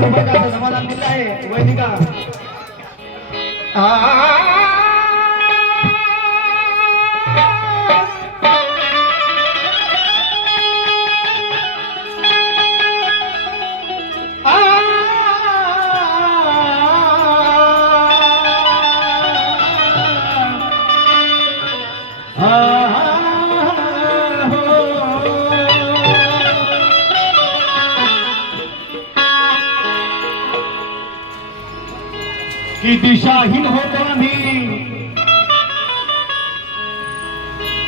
रुपयाचं असं समाधान दिलं आहे वैदिका. की दिशाहीन होतो आम्ही,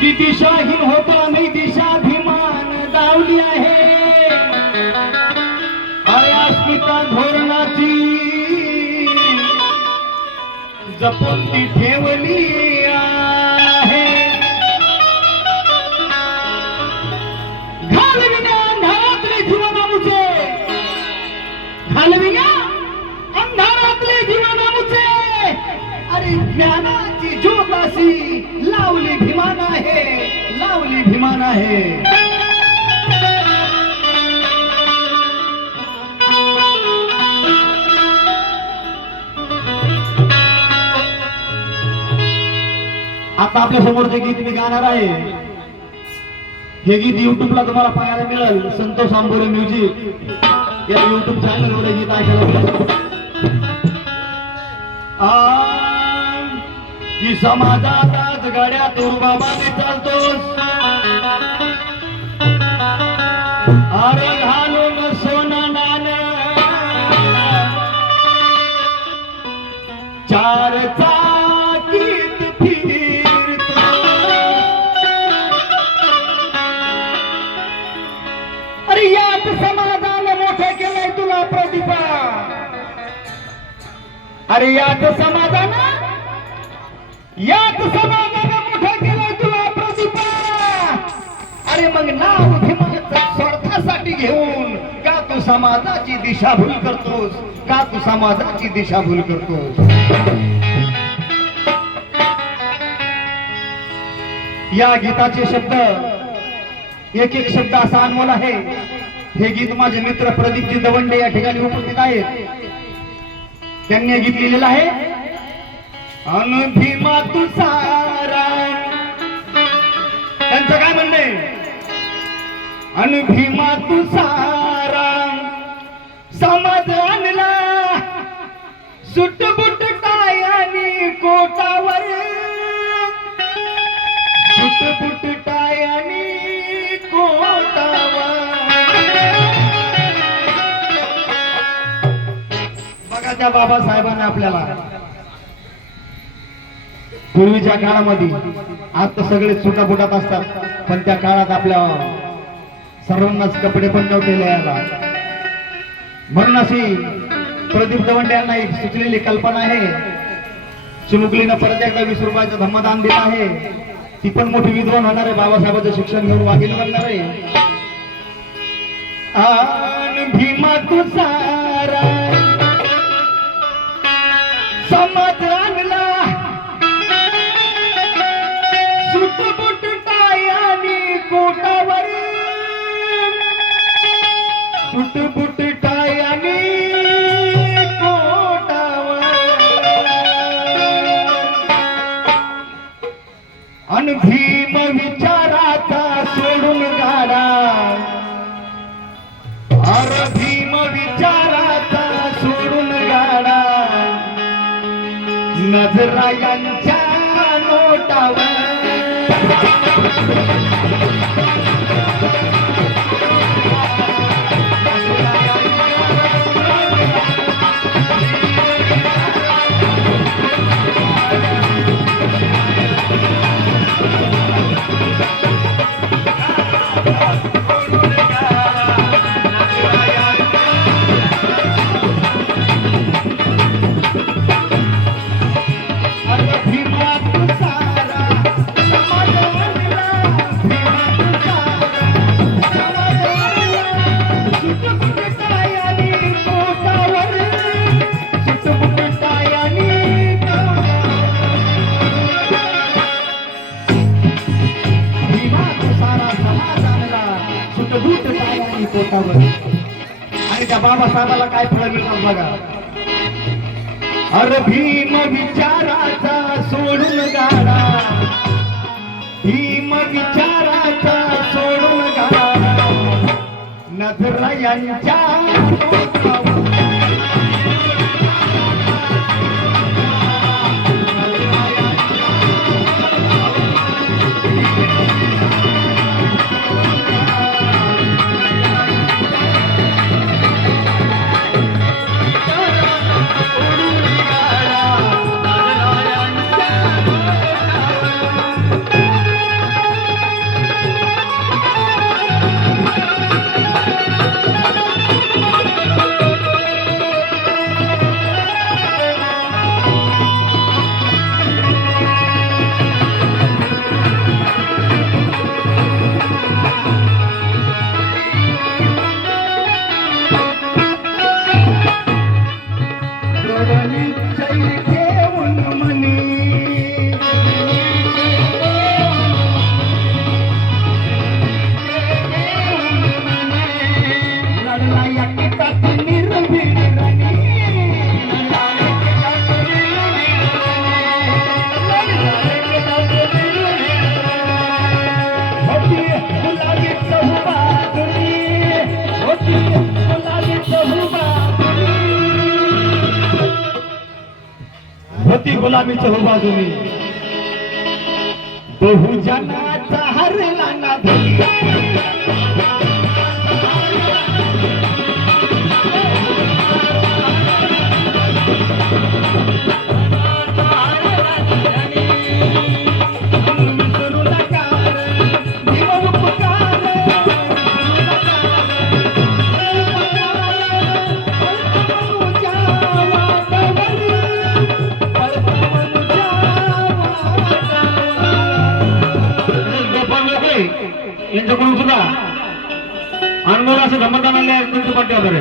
की दिशाहीन होतो आम्ही, दिशाभिमान दावली आहे. अरे अस्मिता धोरणाची जपून ती ठेवली आहे. घालविण्या अंधारातले जीवनामुचे, घालविण्या अंधारातले जीवनामुचे, अरे ज्ञानाची ज्योत अशी लावली भीमान आहे, लावली भीमान आहे. आता आपल्या समोरचे गीत मी गाणार आहे. हे गीत युट्यूबला तुम्हाला पाहायला मिळेल. संतोष आंबोरे म्युझिक या युट्यूब चॅनलवर गीत ऐकायला मिळेल. की समाजात आज गाड्या दुर्बाबाने चालतोस, अरे घालून सोनं नाणं चार चाकीत फिरतो. अरे यात समाजाने मोठे केले तुला प्रतिभा, अरे यात समाजाने मोठे केले तुला प्रतिभा. अरे मग नाव भीमाचं स्वार्थासाठी घेऊन का तू समाजाची दिशाभूल करतोस, का तू समाजाची दिशाभूल करतोस. या गीताचे शब्द एक एक शब्द असा अनमोल आहे. हे गीत माझे मित्र प्रदीपजी दवंडे या ठिकाणी उपस्थित आहेत. त्यांनी गीत लिहिलेलं आहे. अन भीमा तू सारा, त्यांचं काय म्हणणे, अन भीमा तू सारा समाज आणला सुटबुट टायानी कोटावर, सुटबुट टायानी कोटावर. बघा त्या बाबासाहेबांना आपल्याला पूर्वीच्या काळामध्ये, आज तर सगळे सुटाफुटात असतात, पण त्या काळात आपल्या सर्वांनाच कपडे पण नव्हते यायला. म्हणून अशी प्रदीप दवंडे यांना एक सुचलेली कल्पना आहे. चिमुकलीनं परत एकदा 20 रुपयाचं धम्मदान दिलं आहे. ती पण मोठी विद्वान होणार आहे, बाबासाहेबांचं शिक्षण घेऊन वागिनी बनणार आहे. आन भीमा तू सारा समाज आणला सुटबुट टायानी कोटावर, सुटबुट टायानी कोटावर. अन भीम विचाराचा सोडून गाडा, अरे भीम विचाराचा सोडून गाडा, नजरायांच्या नोटावर. त्या बाबासाहेबाला काय फळ मिळतात बघा. अरे भीम विचाराचा सोडून गाडा, भीम विचाराचा सोडून गाडा, नजरा यांच्या होती गुलाबी चहूबाजूनी, बहुजनाचा हरला ना यांच्याकडून सुद्धा अनमोल असं धमदान आले तुमच्या पाठ्यावर.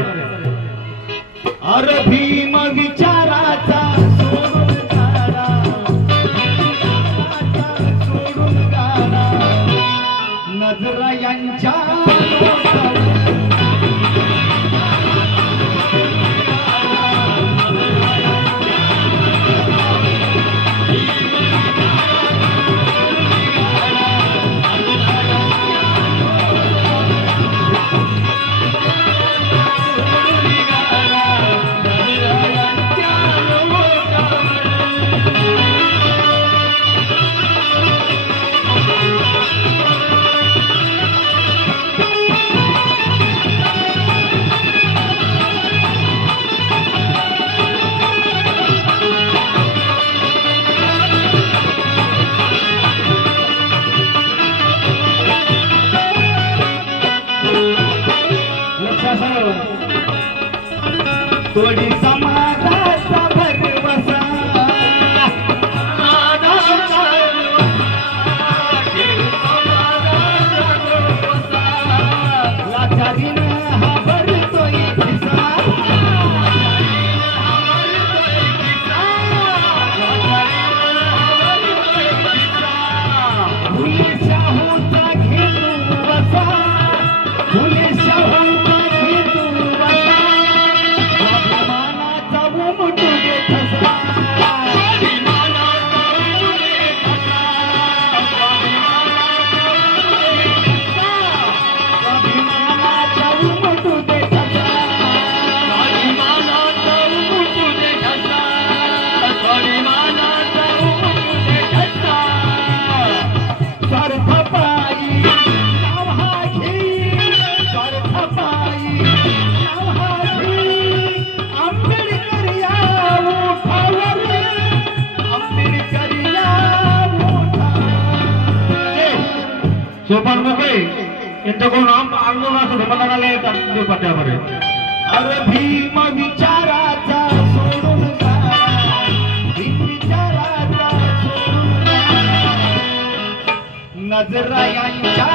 अरे भीम विचाराचा सोडून गाडा, सोडून गाडा, नजरा यांच्या थोडी समाजाचा भरवसा, लाचारीनं हा भरतोय खिसा, फुले शाहूचा घेतो वसा, फुले शाहूचा घेतो वसा, सोपान मोकळे यांच्याकडून आंदोलन असं धमदान आले तुमच्या पाठ्यावर. अरे भीम विचाराचा सोडून गाडा, भीम विचाराचा सोडून गाडा, नजरा यांच्या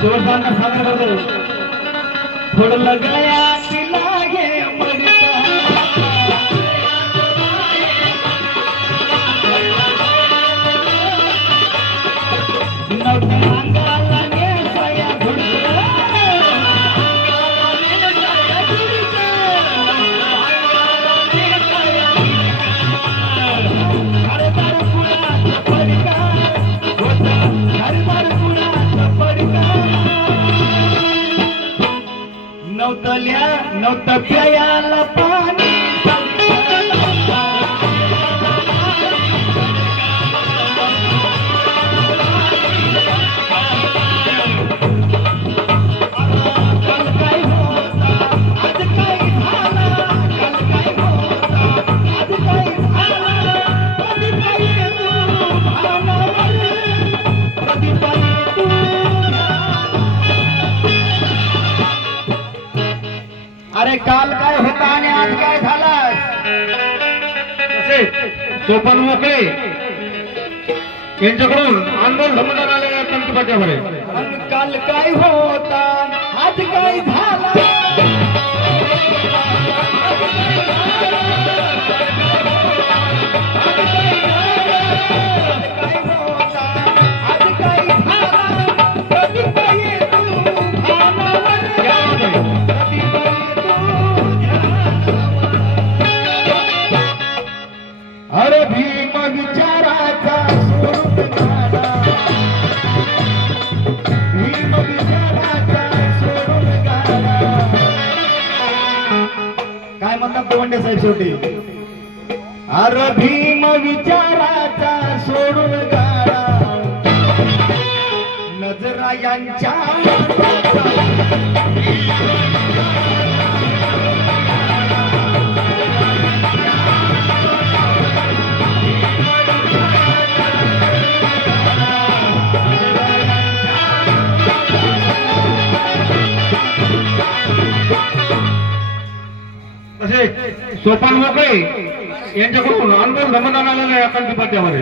शेवटचा सादर करतो थोडं गळ्या तिला घे नव्हतं प्यायला पाणी अरे काल काय होता आणि आज काय झालं सोपान मोकळे यांच्याकडून आंदोलन धमदार आलेल्या पंतप्रधानावर काल काय होता आज काय झाला अरे भीम विचाराचा सोडून गाडा भीम विचाराचा सोडून गाडा काय म्हणतात गोवंडे साहेब शेवटी अरे भीम विचाराचा सोडून गाडा नजरा यांच्या सोपान मोकळे यांच्याकडून आंदोलन धमदान आलेलं आहे अकाल पत्त्यावर